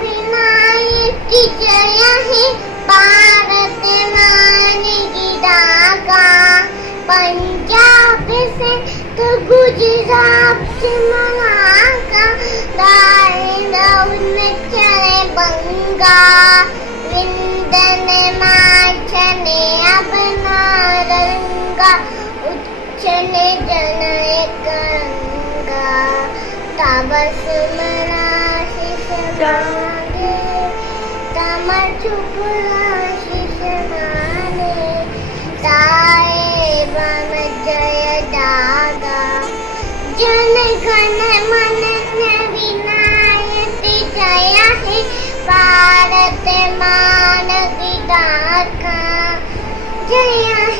विनायकी जय हे भारत माने की डाका पंजाब से तो गुजरात से मलाका दाएं में चले बंगा विंदन माचने अपना रंगा उच्चने जनय करंगा तबस मनाशिष माने तमर चुपलाशिष माने ताए बन जय दागा जन गण मन विनायक जय हे भारत मान की डाका जय